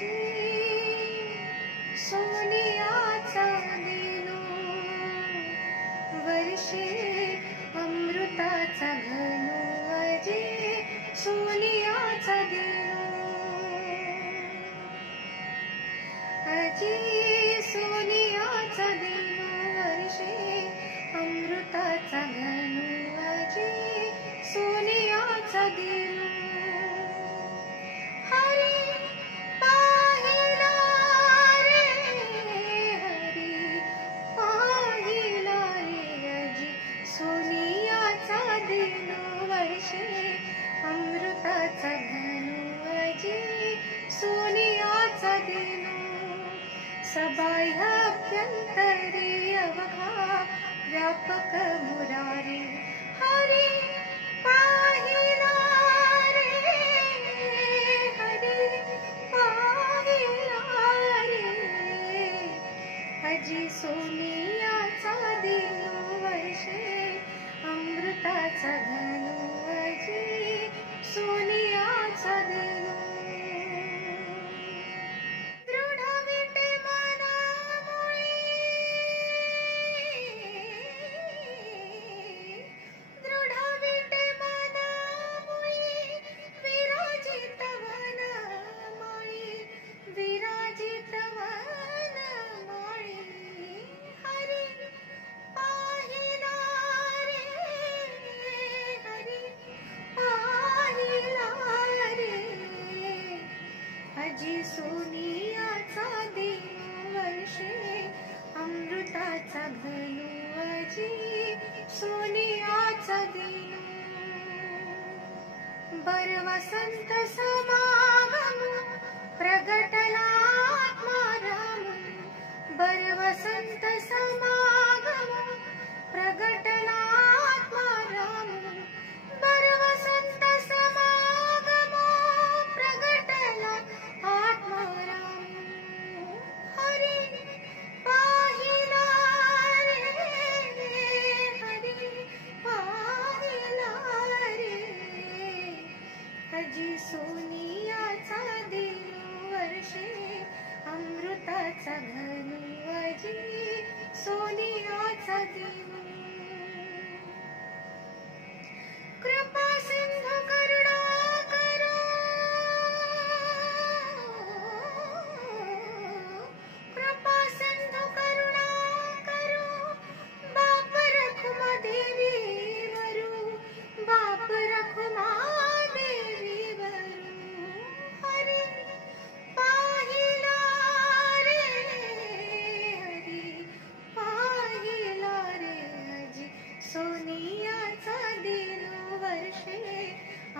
अजी सोनियाचा दिनो वर्षे अमृताचा घनो अजी सोनियाचा दिनो अजी सोनियाचा दिनो वर्षे अमृताचा घनो अजी सोनियाचा दिनो अमृताचा घनो अजी सोनियाचा दिनो सबाह्याभ्यंतरी अवघा व्यापक मुरारी हरी पाहिला रे हरी पाहिला रे अजी सोनियाचा दिनो वर्षे अमृताचा घनो अजी सोनियाचा दिनो दृढ विटे मनामुळे दृढ विटे मनामुळे विराजित वनमाळी विराजित वनमाळी हरी पाहिला रे हरी अजी सोनियाचा दिनो वर्षे अमृताचा घनो अजी सोनियाचा दिनो बर वसंत समागम प्रगटला आत्माराम बर वसंत समागम प्रगटला आत्माराम बर वसंत समागम प्रगटला आत्माराम हरी पाहिला रे हरी पाहिला रे अजी सोनियाचा दिनो वर्षे अमृताचा घनो अजी सोनियाचा दिनो कृपा सिंधु करुणा करो कृपा सिंधु करुणा करो बाप रखुमा देवी वरू बाप रखुमा देवी वरू हरी पाहिला रे हरी पाहिला रे अजी सोनियाचा दिनो वर्षे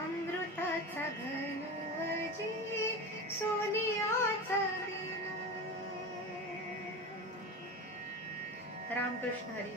अमृताचा घनो अजी सोनियाचा दिनो। रामकृष्ण हरी।